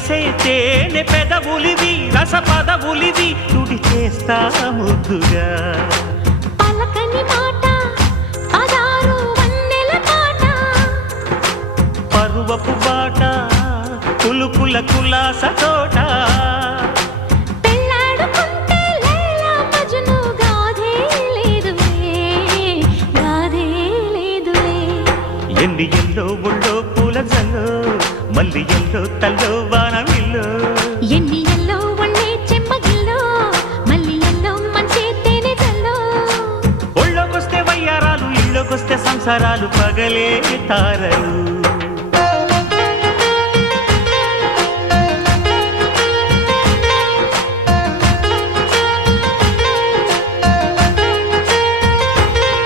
చేసే తేనె పెదవులివి రస పదవులివి తుడి చేస్తా ముద్దుగా పలకని మాట పదారు వన్నెల పాట పరువపు బాట కులుకుల కులాస తోట పెళ్ళాడుకుంటే లైలా మజ్ను గాథే లేదులే ఎండి ఎల్లో ఒళ్ళో పూల జల్లో మల్లి ఎల్లో తల్లో వానవిల్లో ఎన్ని ఎల్లో ఒళ్ళే చెమ్మగిల్లో మల్లి ఎల్లో మంచి తేనె జల్లో ఒళ్ళోకొస్తే వయ్యారాలు ఇళ్ళోకొస్తే సంసారాలు పగలే తారలు